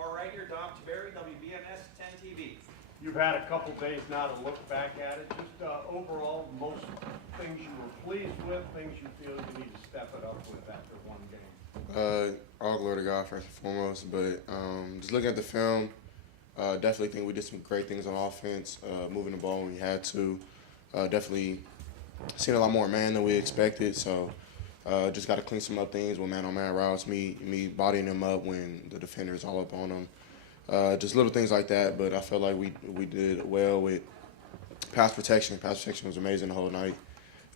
far right here, Dom Taveri, WBNS 10 TV. You've had a couple days now to look back at it. Just overall, most things you were pleased with, things you feel you need to step it up with after one game. All glory to God first and foremost, but just looking at the film, definitely think we did some great things on offense, moving the ball when we had to. Definitely seen a lot more man than we expected, so just got to clean some up things with man-on-man routes, me bodying them up when the defender is all up on them. Just little things like that, but I felt like we did well with pass protection. Pass protection was amazing the whole night.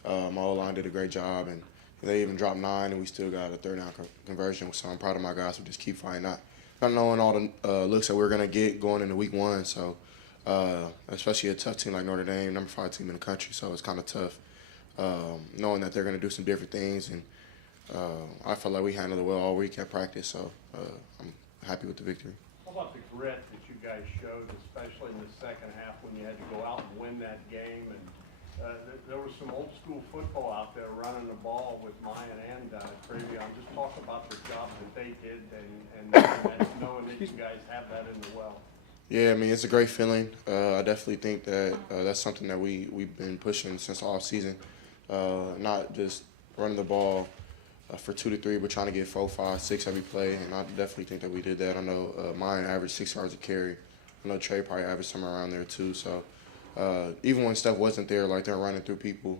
My O-line did a great job, and they even dropped 9, and we still got a third down conversion. So I'm proud of my guys who just keep fighting, not knowing all the looks that we're going to get going into week 1. So especially a tough team like Notre Dame, number 5 team in the country, so it's kind of tough knowing that they're going to do some different things. And I felt like we handled it well all week at practice, so I'm happy with the victory. How about the grit that you guys showed, especially in the second half when you had to go out and win that game? And there was some old school football out there running the ball with Mayan and Previon. Just talk about the job that they did and knowing that you guys have that in the well. Yeah, I mean, it's a great feeling. I definitely think that that's something that we've been pushing since all season. Not just running the ball for 2 to 3, but trying to get 4, 5, 6 every play, and I definitely think that we did that. I know mine averaged 6 yards a carry. I know Trey probably averaged somewhere around there too. So even when stuff wasn't there, like they're running through people,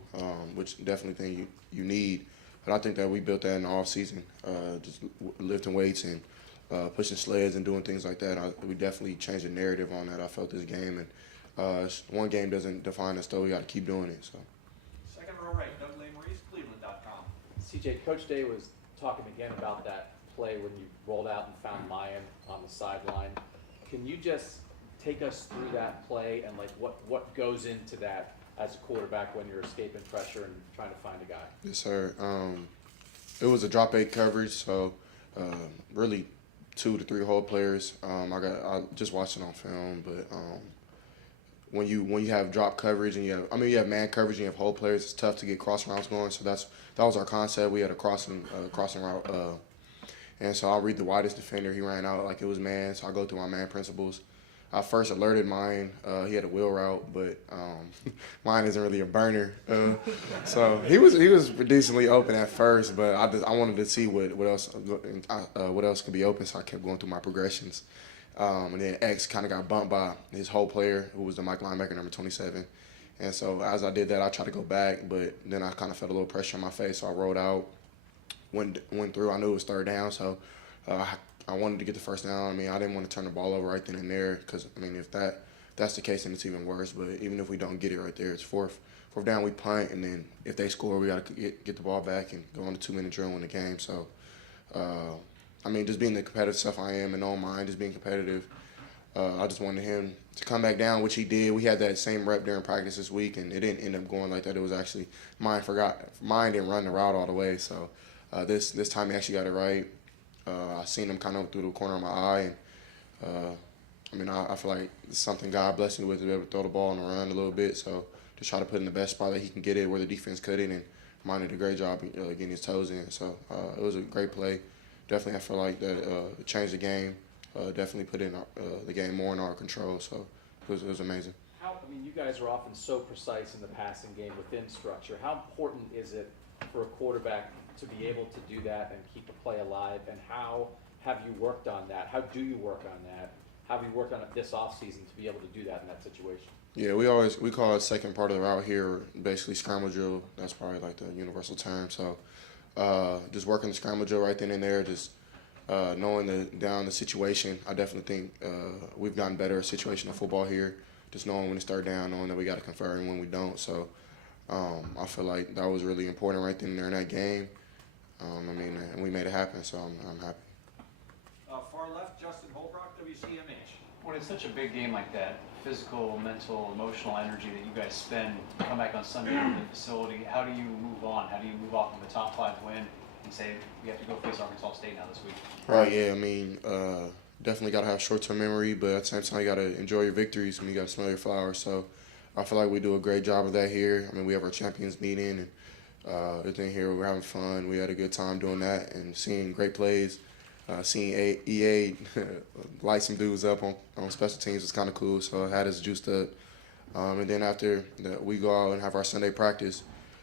which definitely think you need. But I think that we built that in the off season, just lifting weights and pushing sleds and doing things like that. We definitely changed the narrative on that. I felt this game, and one game doesn't define us, though. We got to keep doing it. So. Second row right, Doug Maurice, Cleveland.com. CJ, Coach Day was talking again about that play when you rolled out and found Mayan on the sideline. Can you just take us through that play and like what goes into that as a quarterback when you're escaping pressure and trying to find a guy? Yes, sir. It was a drop 8 coverage, so really 2 to 3 hole players. I just watched it on film, but when you have drop coverage and you have man coverage and you have hole players, it's tough to get cross routes going. So that was our concept. We had a crossing route, and so I'll read the widest defender. He ran out like it was man, so I go through my man principles. I first alerted mine. He had a wheel route, but mine isn't really a burner. So he was decently open at first, but I wanted to see what else could be open, so I kept going through my progressions. And then X kind of got bumped by his whole player, who was the Mike linebacker, number 27. And so as I did that, I tried to go back, but then I kind of felt a little pressure on my face, so I rolled out, went through. I knew it was third down, so I wanted to get the first down. I mean, I didn't want to turn the ball over right then and there because, I mean, if that's the case, then it's even worse. But even if we don't get it right there, it's fourth down, we punt, and then if they score, we got to get the ball back and go on a 2-minute drill and win the game. So, I mean, just being the competitive stuff I am and don't mind just being competitive, I just wanted him to come back down, which he did. We had that same rep during practice this week, and it didn't end up going like that. It was actually mine didn't run the route all the way. So this time he actually got it right. I seen him kind of through the corner of my eye, and I mean, I feel like it's something God blessed me with to be able to throw the ball and run a little bit. So just try to put in the best spot that he can get it where the defense couldn't, and mine did a great job getting his toes in. So it was a great play. Definitely, I feel like that it changed the game. Definitely put in the game more in our control. So it was amazing. I mean, you guys are often so precise in the passing game within structure. How important is it for a quarterback to be able to do that and keep the play alive? And how have you worked on that? How do you work on that? How have you worked on it this offseason to be able to do that in that situation? Yeah, we call it second part of the route here, basically scramble drill. That's probably like the universal term. So just working the scramble drill right then and there, just knowing the situation. I definitely think we've gotten better at situational football here, just knowing when to start down, knowing that we got to convert and when we don't. So I feel like that was really important right then and there in that game. I mean, and we made it happen, so I'm happy. Far left, Justin Holbrook, WCMH. When it's such a big game like that, physical, mental, emotional energy that you guys spend, come back on Sunday to the facility, how do you move on? How do you move off of the top 5 win and say, we have to go face Arkansas State now this week? Right, yeah, I mean, definitely got to have short-term memory, but at the same time, you got to enjoy your victories and you got to smell your flowers. So I feel like we do a great job of that here. I mean, we have our champions meeting, and everything here, we're having fun. We had a good time doing that and seeing great plays. seeing EA light some dudes up on special teams was kind of cool, so it had us juiced up. And then after we go out and have our Sunday practice,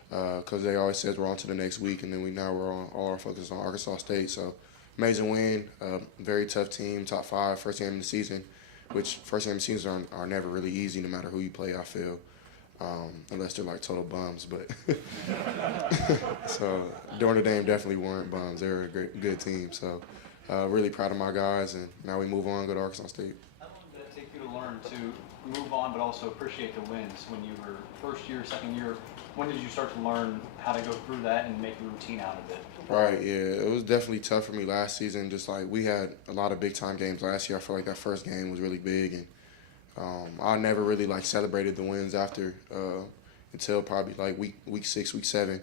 because they always says we're on to the next week, and then we're on all our focus on Arkansas State. So amazing win, very tough team, top 5, first game of the season, which first game of the season are never really easy no matter who you play, I feel, unless they're like total bums. But so Notre Dame definitely weren't bums. They were a good team. So really proud of my guys, and now we move on, go to Arkansas State. How long did that take you to learn to move on, but also appreciate the wins when you were first year, second year? When did you start to learn how to go through that and make a routine out of it? Right, yeah. It was definitely tough for me last season. Just like we had a lot of big time games last year. I feel like that first game was really big, and I never really like celebrated the wins after until probably like week 6, week 7,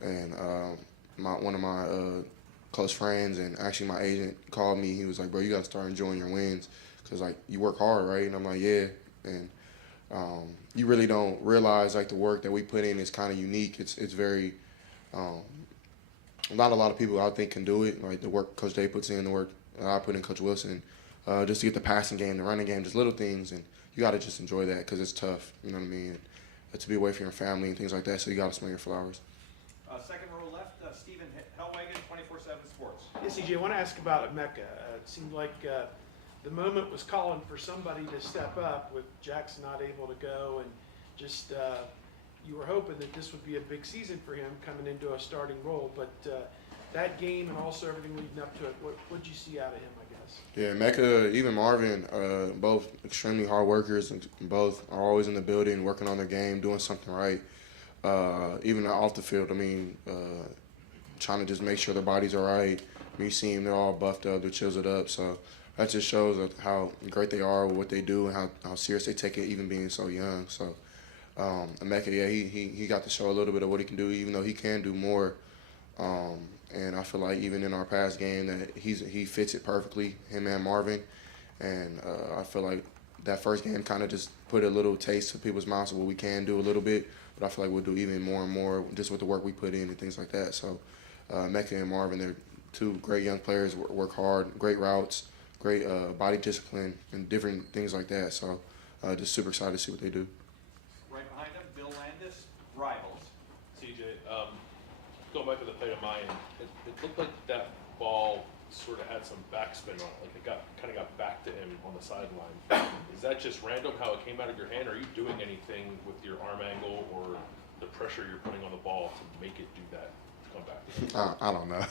and one of my close friends and actually my agent called me. He was like, "Bro, you got to start enjoying your wins, because like you work hard, right?" And I'm like, "Yeah," and you really don't realize like the work that we put in is kind of unique. It's very not a lot of people I think can do it. Like the work Coach Day puts in, the work I put in, Coach Wilson, just to get the passing game, the running game, just little things, and you got to just enjoy that because it's tough. You know what I mean? And to be away from your family and things like that, so you got to smell your flowers. Second row left, Stephen Hellwagen, 24/7 Sports. Yeah, CJ, I want to ask about Emeka. It seemed like the moment was calling for somebody to step up with Jackson not able to go, and just you were hoping that this would be a big season for him coming into a starting role. But that game and also everything leading up to it, what did you see out of him, I guess? Yeah, Mecca, even Marvin, both extremely hard workers, and both are always in the building, working on their game, doing something right. Even off the field, I mean, trying to just make sure their bodies are right. I mean, you see them, they're all buffed up, they're chiseled up. So that just shows how great they are with what they do and how serious they take it, even being so young. So Emeka, yeah, he got to show a little bit of what he can do, even though he can do more. And I feel like even in our past game that he fits it perfectly, him and Marvin. And I feel like that first game kind of just put a little taste to people's mouths of what we can do a little bit. But I feel like we'll do even more and more just with the work we put in and things like that. So Mecca and Marvin, they're two great young players, work hard, great routes, great body discipline, and different things like that. So just super excited to see what they do. Right behind him, Bill Landis, Rivals. CJ, going back to the play of mine, it looked like that ball sort of had some backspin on it, like it kind of got back to him on the sideline. Is that just random how it came out of your hand? Or are you doing anything with your arm angle or the pressure you're putting on the ball to make it do that to come back? I don't know.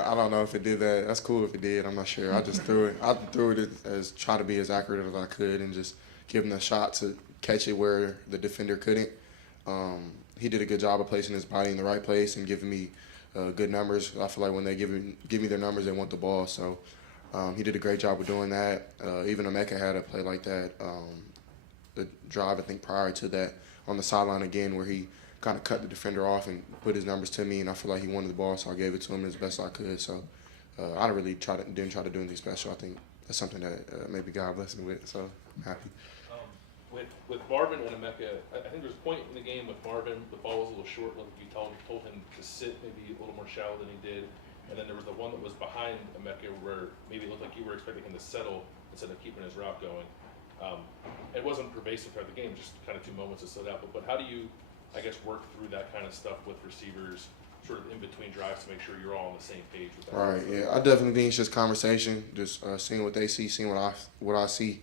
I don't know if it did that. That's cool if it did. I'm not sure. I just threw it. I threw it as trying to be as accurate as I could and just give him the shot to catch it where the defender couldn't. He did a good job of placing his body in the right place and giving me good numbers. I feel like when they give me their numbers, they want the ball. So he did a great job of doing that. Even Emeka had a play like that. The drive, I think, prior to that on the sideline again, where he kind of cut the defender off and put his numbers to me, and I feel like he wanted the ball, so I gave it to him as best I could. So I didn't try to do anything special. I think that's something that maybe God blessed me with. So I'm happy. With Marvin and Emeka, I think there's a point in the game with Marvin, the ball was a little short, like you told him to sit maybe a little more shallow than he did. And then there was the one that was behind Emeka where maybe it looked like you were expecting him to settle instead of keeping his route going. It wasn't pervasive throughout the game, just kind of 2 moments that stood out. But how do you, I guess, work through that kind of stuff with receivers sort of in between drives to make sure you're all on the same page with that? Right, yeah. I definitely think it's just conversation, just seeing what they see, seeing what I see.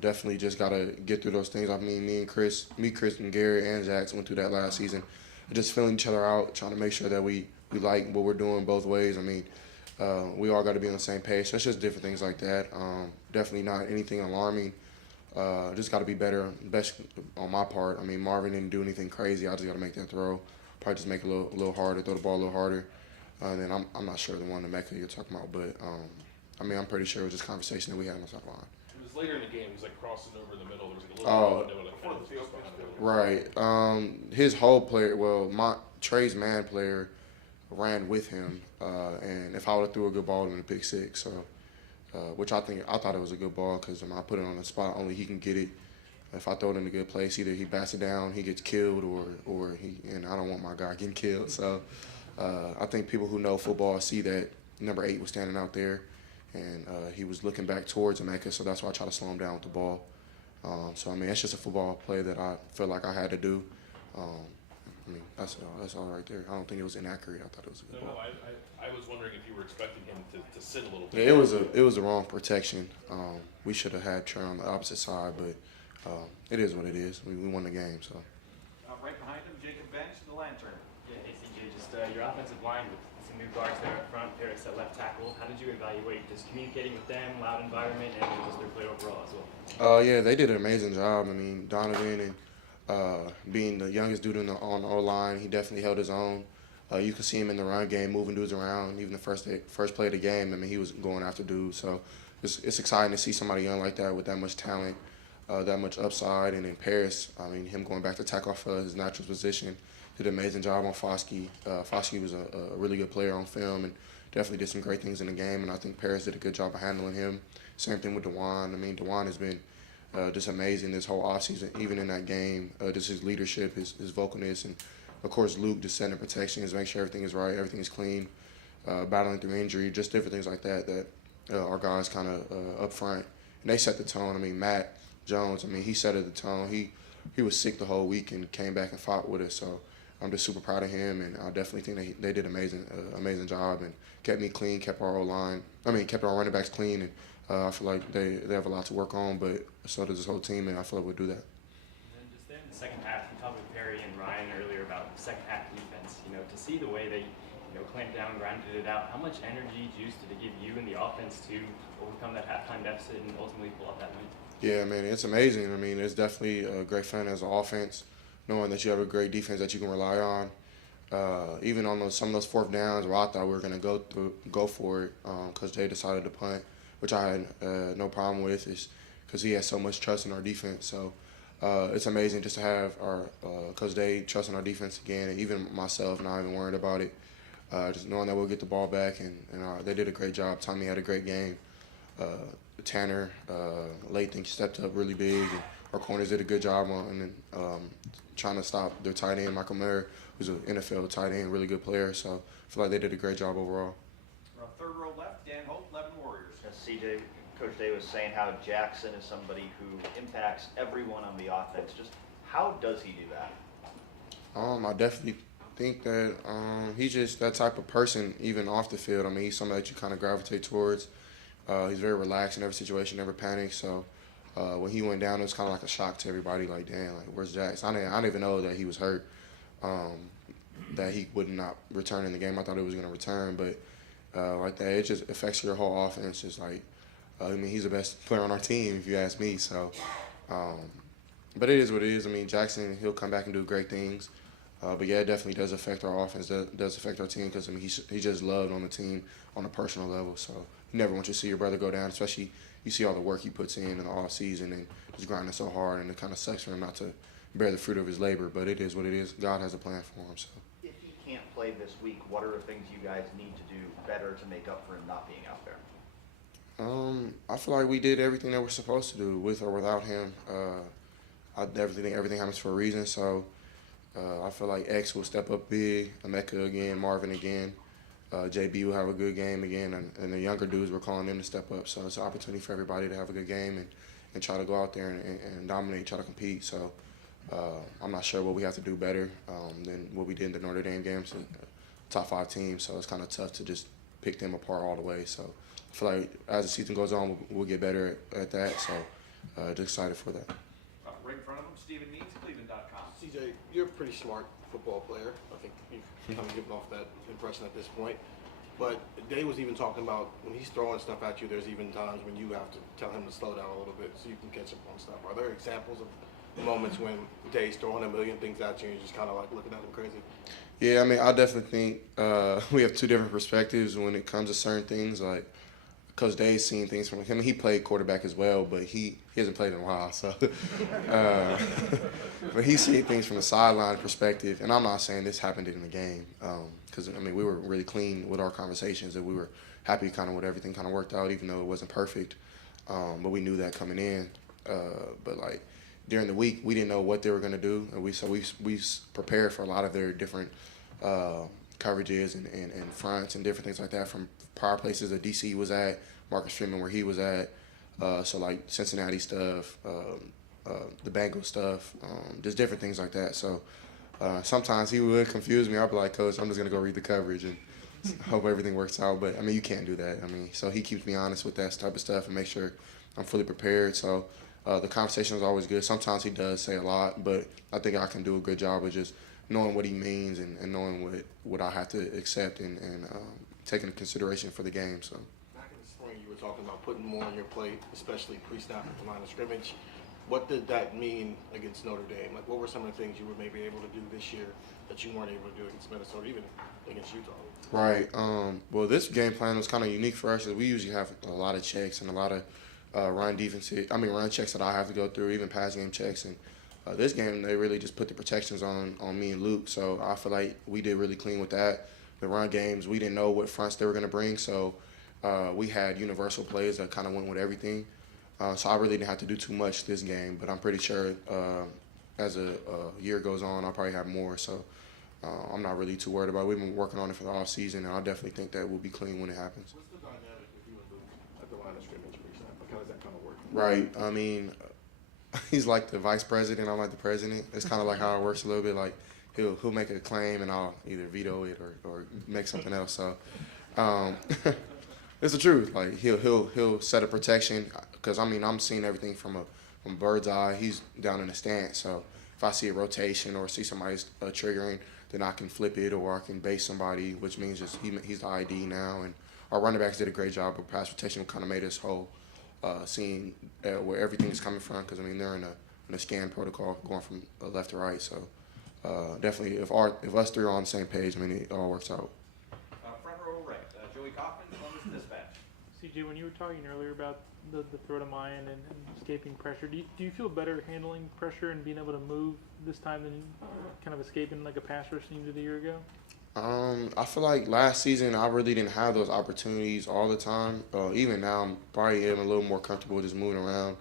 Definitely just gotta get through those things. I mean, me, Chris, and Gary, and Jax went through that last season. Just filling each other out, trying to make sure that we like what we're doing both ways. I mean, we all got to be on the same page. So it's just different things like that. Definitely not anything alarming. Just got to be better, best on my part. I mean, Marvin didn't do anything crazy. I just got to make that throw. Probably just make it a little harder, throw the ball a little harder. And then I'm not sure the one that Mecca you're talking about, but I mean, I'm pretty sure it was just conversation that we had on the sideline. Later in the game, he was like crossing over the middle. There was like a little window, like, kind of just behind him. Right. His whole player, Trey's man player ran with him, and if I would have threw a good ball, it would have been a pick six. So, which I thought it was a good ball because I put it on the spot. Only he can get it. If I throw it in a good place, either he bats it down, he gets killed, and I don't want my guy getting killed. So, I think people who know football see that number 8 was standing out there, and he was looking back towards Emeka, so that's why I tried to slow him down with the ball. So, I mean, it's just a football play that I feel like I had to do. I mean, that's all right there. I don't think it was inaccurate. I thought it was a good ball. I was wondering if you were expecting him to sit a little Yeah, bit. it was the wrong protection. We should have had Trey on the opposite side, but it is what it is. We won the game, so. Right behind him, Jacob Bench, the Lantern. Yeah, hey CJ, just your offensive line with some new guards there up front, Paris at left tackle. How did you evaluate just communicating with them, loud environment, and just their play overall as well? Yeah, they did an amazing job. I mean, Donovan and being the youngest dude on the O-line, he definitely held his own. You could see him in the run game, moving dudes around. Even the first play of the game, I mean, he was going after dudes. So it's exciting to see somebody young like that with that much talent, that much upside. And in Paris, I mean, him going back to tackle off his natural position, did an amazing job on Foskey. Foskey was a really good player on film and definitely did some great things in the game. And I think Paris did a good job of handling him. Same thing with DeJuan. I mean, DeJuan has been just amazing this whole offseason, even in that game. Just his leadership, his vocalness, and of course Luke just setting protections, make sure everything is right, everything is clean, battling through injury, just different things like that our guys kind of up front. And they set the tone. I mean, Matt Jones, I mean, he set the tone. He was sick the whole week and came back and fought with us. So I'm just super proud of him, and I definitely think they did amazing job and kept me clean, kept our O-line. I mean, kept our running backs clean, and I feel like they have a lot to work on, but so does this whole team, and I feel like we'll do that. And then just there in the second half, you talked with Perry and Ryan earlier about the second half defense. You know, to see the way they clamped down, grinded it out. How much energy, juice did it give you and the offense to overcome that halftime deficit and ultimately pull out that win? Yeah, man, it's amazing. I mean, it's definitely a great fun as an offense, knowing that you have a great defense that you can rely on. Even on some of those fourth downs where I thought we were going to go for it because they decided to punt, which I had no problem with, is because he has so much trust in our defense. So it's amazing just to have our Coach Dave trusting our defense again, and even myself not even worried about it. Just knowing that we'll get the ball back, and they did a great job. Tommy had a great game. Tanner, late think stepped up really big, and our corners did a good job on trying to stop their tight end, Michael Mayer, who's an NFL tight end, really good player. So I feel like they did a great job overall. Third row left, Dan Hope, Lebanon Warriors. CJ, Coach Day was saying how Jackson is somebody who impacts everyone on the offense. Just how does he do that? I definitely think that he's just that type of person, even off the field. I mean, he's somebody that you kind of gravitate towards. He's very relaxed in every situation, never panics. So when he went down, it was kind of like a shock to everybody. Like, damn, like where's Jackson? I didn't even know that he was hurt, that he would not return in the game. I thought he was going to return, but like that, it just affects your whole offense. Just like, I mean, he's the best player on our team, if you ask me. So, but it is what it is. I mean, Jackson, he'll come back and do great things. But yeah, it definitely does affect our offense. Does affect our team because I mean he's just loved on the team on a personal level. So you never want you to see your brother go down, especially you see all the work he puts in the off season and just grinding so hard, and it kind of sucks for him not to bear the fruit of his labor. But it is what it is. God has a plan for him. So if he can't play this week, what are the things you guys need to do better to make up for him not being out there? I feel like we did everything that we're supposed to do with or without him. I definitely think everything happens for a reason. So. I feel like X will step up big, Emeka again, Marvin again, JB will have a good game again, and the younger dudes, we're calling them to step up. So it's an opportunity for everybody to have a good game and try to go out there and dominate, try to compete. So I'm not sure what we have to do better than what we did in the Notre Dame games, top 5 teams. So it's kind of tough to just pick them apart all the way. So I feel like as the season goes on, we'll get better at that. So just excited for that. Right in front of him, Stephen Means, Cleveland.com. CJ, you're a pretty smart football player. I think you've kind of given off that impression at this point. But Day was even talking about when he's throwing stuff at you, there's even times when you have to tell him to slow down a little bit so you can catch up on stuff. Are there examples of moments when Day's throwing a million things at you and you're just kind of like looking at him crazy? Yeah, I mean, I definitely think we have two different perspectives when it comes to certain things. Like, Coach Day's seen things from him. He played quarterback as well, but he hasn't played in a while. So, but he's seen things from a sideline perspective. And I'm not saying this happened in the game because, I mean, we were really clean with our conversations and we were happy kind of with everything kind of worked out, even though it wasn't perfect. But we knew that coming in. But, like, during the week, we didn't know what they were going to do. And we prepared for a lot of their different coverages and fronts and different things like that from prior places that DC was at, Marcus Freeman where he was at. So like Cincinnati stuff, the Bengals stuff, just different things like that. So sometimes he would confuse me. I'd be like, Coach, I'm just going to go read the coverage and hope everything works out. But, I mean, you can't do that. I mean, so he keeps me honest with that type of stuff and make sure I'm fully prepared. So the conversation is always good. Sometimes he does say a lot, but I think I can do a good job of just knowing what he means and knowing what I have to accept and taking into consideration for the game. So. Back in the spring, you were talking about putting more on your plate, especially pre-snap at the line of scrimmage. What did that mean against Notre Dame? Like, what were some of the things you were maybe able to do this year that you weren't able to do against Minnesota, even against Utah? Right. Well, this game plan was kind of unique for us. We usually have a lot of checks and a lot of run checks that I have to go through, even pass game checks. And this game, they really just put the protections on me and Luke. So I feel like we did really clean with that. The run games, we didn't know what fronts they were going to bring. So we had universal plays that kind of went with everything. So I really didn't have to do too much this game, but I'm pretty sure as a year goes on, I'll probably have more. So I'm not really too worried about it. We've been working on it for the off season, and I definitely think that we'll be clean when it happens. What's the dynamic with you and Luke at the line of scrimmage pre-snap? Like, how does that kind of work? Right. I mean, he's like the vice president. I'm like the president. It's kind of like how it works a little bit. Like he'll make a claim, and I'll either veto it or make something else. So it's the truth. Like he'll set a protection. Because, I mean, I'm seeing everything from bird's eye. He's down in the stance. So if I see a rotation or see somebody's triggering, then I can flip it or I can base somebody, which means just he's the ID now. And our running backs did a great job of pass protection. Kind of made us whole, seeing where everything is coming from. Because, I mean, they're in a scan protocol going from left to right. So definitely, if us three are on the same page, I mean, it all works out. Front row right, Joey Kaufman, Columbus Dispatch. CJ, when you were talking earlier about the throw to Mayan and escaping pressure, do you feel better handling pressure and being able to move this time than kind of escaping like a pass rush team did a year ago? I feel like last season I really didn't have those opportunities all the time. Even now I'm probably am a little more comfortable just moving around.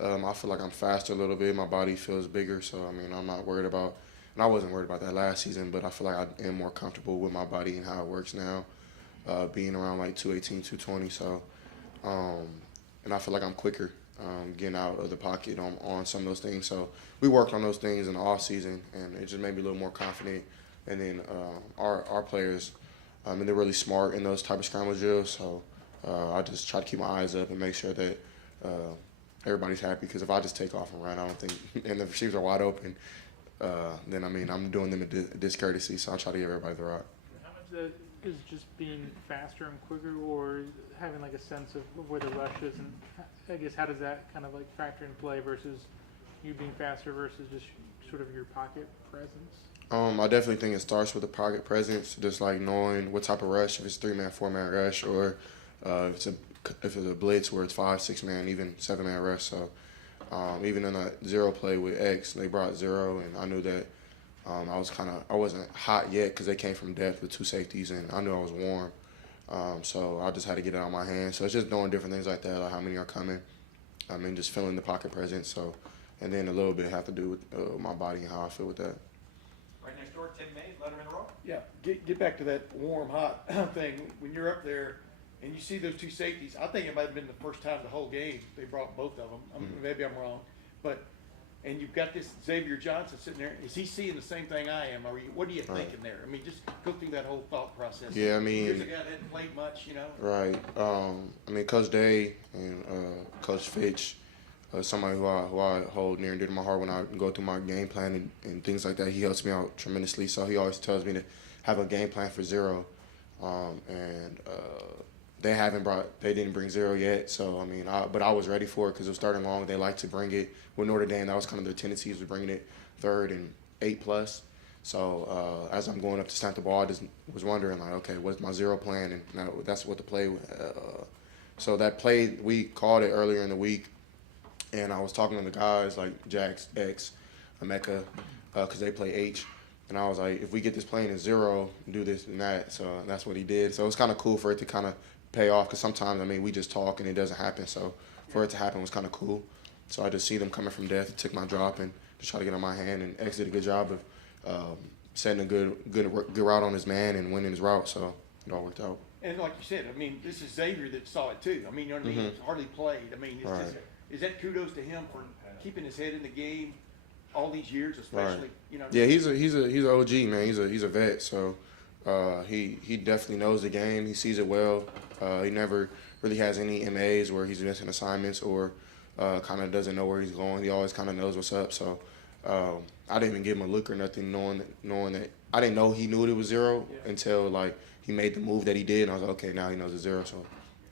I feel like I'm faster a little bit. My body feels bigger, so I mean I'm not worried about. And I wasn't worried about that last season, but I feel like I am more comfortable with my body and how it works now, being around like 218, 220. So. And I feel like I'm quicker getting out of the pocket on some of those things. So we worked on those things in the off season, and it just made me a little more confident. And then our players, they're really smart in those type of scramble drills. So I just try to keep my eyes up and make sure that everybody's happy. Because if I just take off and run, I don't think, and the receivers are wide open, then I mean I'm doing them a discourtesy. So I try to give everybody the rock. How much of that is just being faster and quicker, or having like a sense of where the rush is, and I guess how does that kind of like factor in play versus you being faster versus just sort of your pocket presence? I definitely think it starts with the pocket presence, just like knowing what type of rush, if it's 3-man, 4-man rush, or if it's a blitz where it's 5, 6-man, even 7-man rush. So even in that zero play with X, they brought zero, and I knew that I wasn't hot yet because they came from depth with 2 safeties, and I knew I was warm. So I just had to get it on my hands. So it's just knowing different things like that, like how many are coming. I mean, just feeling the pocket presence. So, and then a little bit have to do with my body and how I feel with that. Right next door, Tim Mays, letter in the row. Yeah, get back to that warm, hot thing. When you're up there and you see those 2 safeties, I think it might have been the first time the whole game they brought both of them. Maybe I'm wrong, but and you've got this Xavier Johnson sitting there. Is he seeing the same thing I am? Or what are you thinking there? I mean, just go through that whole thought process. Yeah, I mean, here's a guy that hadn't played much, you know. Right. I mean, Coach Day and Coach Fitch, somebody who I hold near and dear to my heart when I go through my game plan and things like that. He helps me out tremendously. So he always tells me to have a game plan for zero, and they didn't bring zero yet. So I mean, but I was ready for it because it was starting long. They like to bring it with Notre Dame. That was kind of their tendencies was bringing it 3rd and 8+. So as I'm going up to snap the ball, I just was wondering like, okay, what's my zero plan? And now that's what the play. So that play we called it earlier in the week, and I was talking to the guys like Jax, X, Emeka, because they play H. And I was like, if we get this play in 0, do this and that. So that's what he did. So it was kind of cool for it to kind of pay off because sometimes, I mean, we just talk and it doesn't happen. So for it to happen was kind of cool. So I just see them coming from depth, took my drop and just try to get on my hand. And X did a good job of setting a good route on his man and winning his route. So it all worked out. And like you said, I mean, this is Xavier that saw it too. I mean, you know what I mean? He's hardly played. I mean, it's just, is that kudos to him for keeping his head in the game all these years, especially, you know? Yeah, he's an OG, man. He's a vet. So he definitely knows the game. He sees it well. He never really has any MAs where he's missing assignments or kind of doesn't know where he's going. He always kind of knows what's up. So I didn't even give him a look or nothing, knowing that I didn't know he knew it was zero until like he made the move that he did, and I was like, okay, now he knows it's zero. So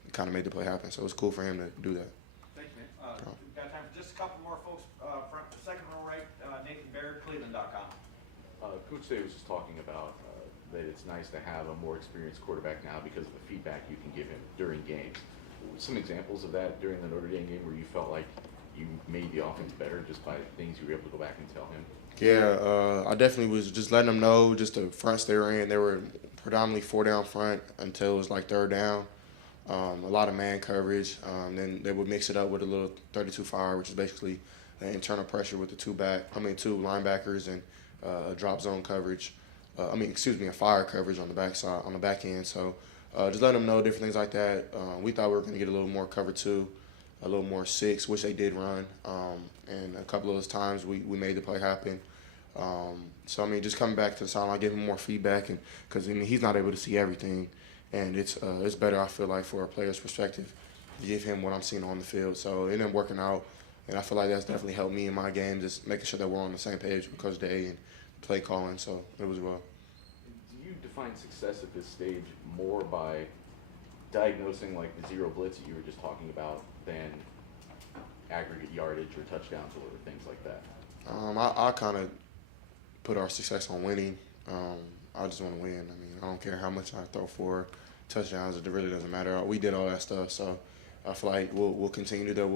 it kind of made the play happen. So it was cool for him to do that. Thanks, man. We've got time for just a couple more folks. Front, second row right, Nathan Baird, Cleveland.com. Coach Day was just talking about that it's nice to have a more experienced quarterback now because of the feedback you can give him during games. Some examples of that during the Notre Dame game where you felt like you made the offense better just by things you were able to go back and tell him? Yeah, I definitely was just letting them know just the fronts they were in. They were predominantly 4-down front until it was like 3rd down. A lot of man coverage. Then they would mix it up with a little 32-5, which is basically internal pressure with the two linebackers and a drop zone coverage. A fire coverage on the backside, on the back end. So just letting them know different things like that. We thought we were going to get a little more cover 2, a little more 6, which they did run. And a couple of those times we made the play happen. Just coming back to the sideline, give him more feedback, and because he's not able to see everything, and it's better, I feel like, for a player's perspective, to give him what I'm seeing on the field. So it ended up working out, and I feel like that's definitely helped me in my game, just making sure that we're on the same page with Coach Day and play calling. So it was well. Do you define success at this stage more by diagnosing like the zero blitz that you were just talking about than aggregate yardage or touchdowns or things like that? I kind of put our success on winning. I just want to win. I don't care how much I throw for touchdowns. It really doesn't matter. We did all that stuff, so I feel like we'll continue to do that.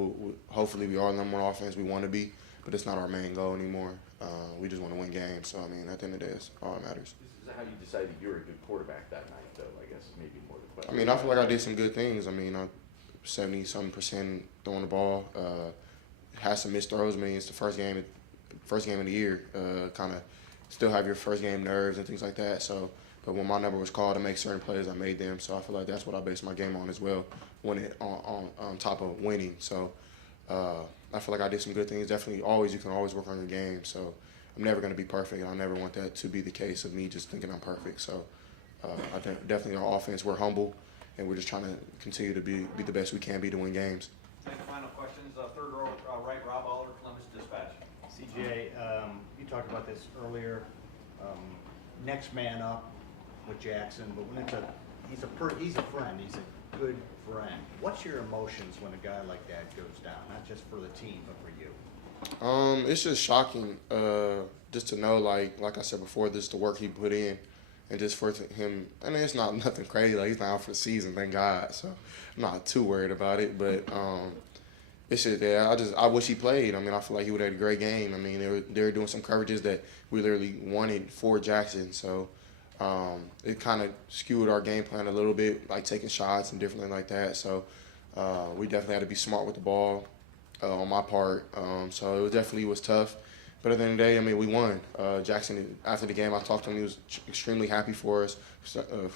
Hopefully we are the number one offense we want to be, but it's not our main goal anymore. We just want to win games. So, at the end of the day, it's all that matters. Is that how you decided you were a good quarterback that night, though? I guess maybe more the question. I feel like I did some good things. 70-something% throwing the ball. Had some missed throws. It's the first game of the year. Kind of still have your first game nerves and things like that. So, but when my number was called to make certain plays, I made them. So I feel like that's what I based my game on as well, on top of winning. So I feel like I did some good things. Definitely, you can always work on your game. So I'm never going to be perfect, and I never want that to be the case of me just thinking I'm perfect. So I think definitely our offense, we're humble, and we're just trying to continue to be the best we can be to win games. Any final questions? Third row right, Rob Oliver, Columbus Dispatch. CJ, you talked about this earlier. Next man up with Jackson, but when he's a friend, he's a good friend. What's your emotions when a guy like that goes down, not just for the team, but for you? It's just shocking, just to know, like I said before, this is the work he put in, and just for him. It's not nothing crazy. Like, he's not out for the season, thank God. So I'm not too worried about it. But it's just I wish he played. I feel like he would have had a great game. They were doing some coverages that we literally wanted for Jackson. So it kind of skewed our game plan a little bit, like taking shots and different things like that. So we definitely had to be smart with the ball on my part. So it definitely was tough. But at the end of the day, we won. Jackson, after the game, I talked to him. He was extremely happy for us,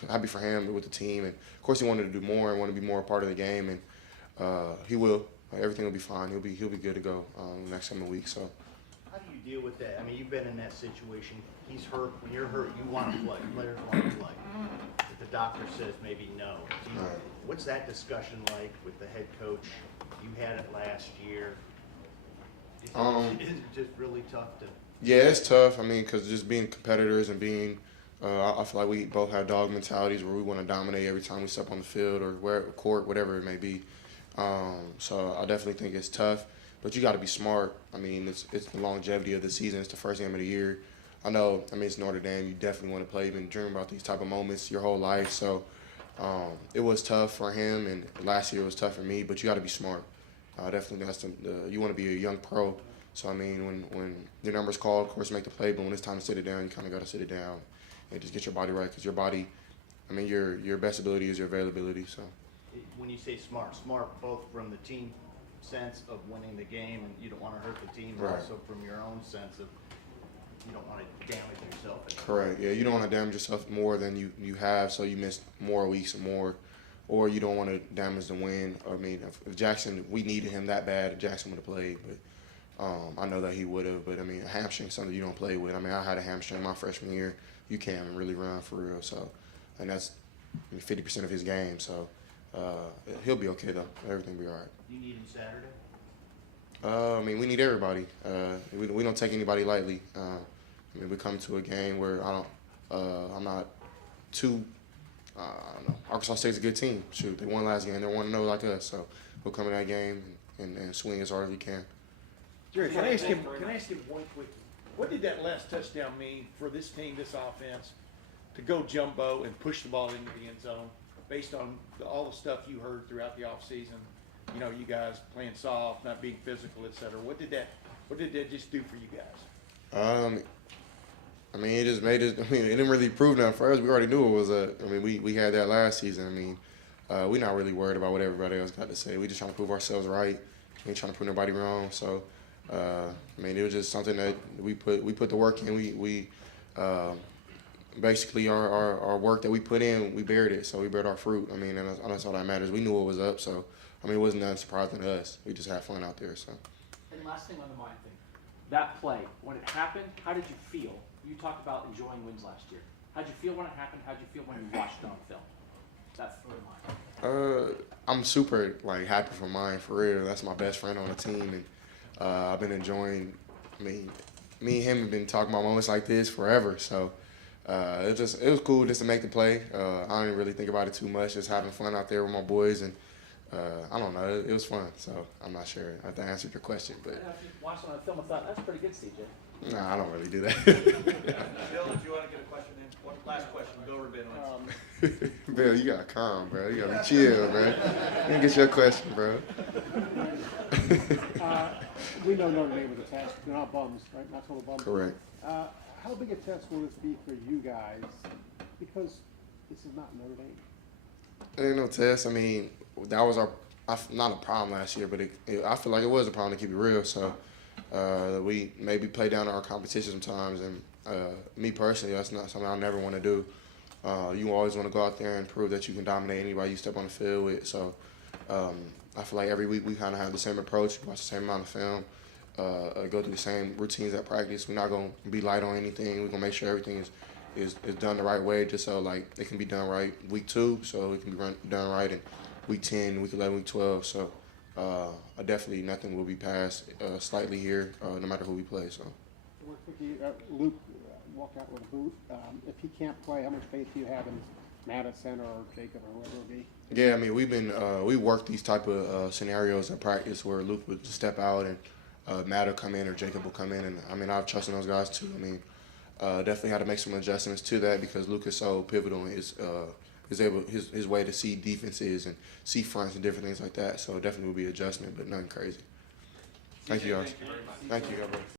happy for him with the team. And, of course, he wanted to do more and want to be more a part of the game. And he will. Everything will be fine. He'll be good to go the next coming week. So. How do you deal with that? You've been in that situation. He's hurt. When you're hurt, you want to play. Players want to play. If the doctor says maybe no. What's that discussion like with the head coach? You had it last year. Is it just really tough to? Yeah, it's tough. Because just being competitors and being, I feel like we both have dog mentalities where we want to dominate every time we step on the field or court, whatever it may be. So I definitely think it's tough, but you got to be smart. It's the longevity of the season. It's the first game of the year. I know. It's Notre Dame. You definitely want to play. You've been dreaming about these type of moments your whole life. So it was tough for him, and last year it was tough for me. But you got to be smart. Definitely, you want to be a young pro. So when your number's called, of course, make the play. But when it's time to sit it down, you kind of got to sit it down and just get your body right. Because your body, your best ability is your availability. So. When you say smart both from the team sense of winning the game and you don't want to hurt the team, but right. also from your own sense of You don't want to damage yourself. Correct. Yeah, you don't want to damage yourself more than you have, so you miss more weeks or more, or you don't want to damage the win. I mean, if Jackson, we needed him that bad, if Jackson would have played, but I know that he would have. But I mean, a hamstring is something you don't play with. I mean, I had a hamstring my freshman year. You can't even really run for real. So, and that's 50% of his game. So he'll be okay though. Everything will be all right. You need him Saturday? I mean, we need everybody. We don't take anybody lightly. I mean, we come to a game where I'm not too. I don't know. Arkansas State's a good team. Shoot, they won last game. They want to know like us. So we'll come in that game and swing as hard as we can. Jerry, can I ask him one quick? What did that last touchdown mean for this team, this offense, to go jumbo and push the ball into the end zone, based on all the stuff you heard throughout the offseason? You know, you guys playing soft, not being physical, et cetera. What did that just do for you guys? I mean, it just made it. I mean, it didn't really prove nothing for us. We already knew it was a. I mean, we had that last season. I mean, we're not really worried about what everybody else got to say. We just trying to prove ourselves right. We ain't trying to prove nobody wrong. So, I mean, it was just something that we put the work in. We basically our work that we put in, we bared it. So we bared our fruit. I mean, and that's all that matters. We knew what was up. So, I mean, it wasn't nothing surprising to us. We just had fun out there. So. And last thing on the mind thing, that play when it happened, how did you feel? You talked about enjoying wins last year. How'd you feel when it happened? How'd you feel when you watched it on film? That's for mine. I'm super happy for mine, for real. That's my best friend on the team, and I've been enjoying. I mean, me and him have been talking about moments like this forever. So it was cool just to make the play. I didn't really think about it too much. Just having fun out there with my boys, and I don't know. It was fun. So I'm not sure if I answered your question, but I just watched it on film and thought that's pretty good, CJ. nah, I don't really do that. Bill, if you want to get a question in, one last question, Bill Rabinowitz. Bill, you gotta calm, bro. You gotta be chill, bro. You can get your question, bro. We know Notre Dame was a test. They're not bums, right? Not total bums. Correct. How big a test will this be for you guys? Because this is not Notre Dame. There ain't no test. I mean, that was not a problem last year, but I feel like it was a problem, to keep it real. So we maybe play down to our competition sometimes, and me personally, that's not something I never want to do. You always want to go out there and prove that you can dominate anybody you step on the field with. So I feel like every week we kind of have the same approach, watch the same amount of film, go through the same routines at practice. We're not going to be light on anything. We're going to make sure everything is done the right way, just so it can be done right week 2, so it can be done right in week 10, week 11, week 12. So definitely nothing will be passed slightly here, no matter who we play. So. Luke walked out with a boot. If he can't play, how much faith do you have in Madison or Jacob or whoever it will be? Yeah, I mean, we worked these type of scenarios in practice where Luke would step out and Matt will come in or Jacob will come in, and I mean, I've trusted those guys too. I mean, definitely had to make some adjustments to that because Luke is so pivotal in his way to see defenses and see fronts and different things like that. So definitely will be adjustment, but nothing crazy. Thank you, guys. Thank you, guys.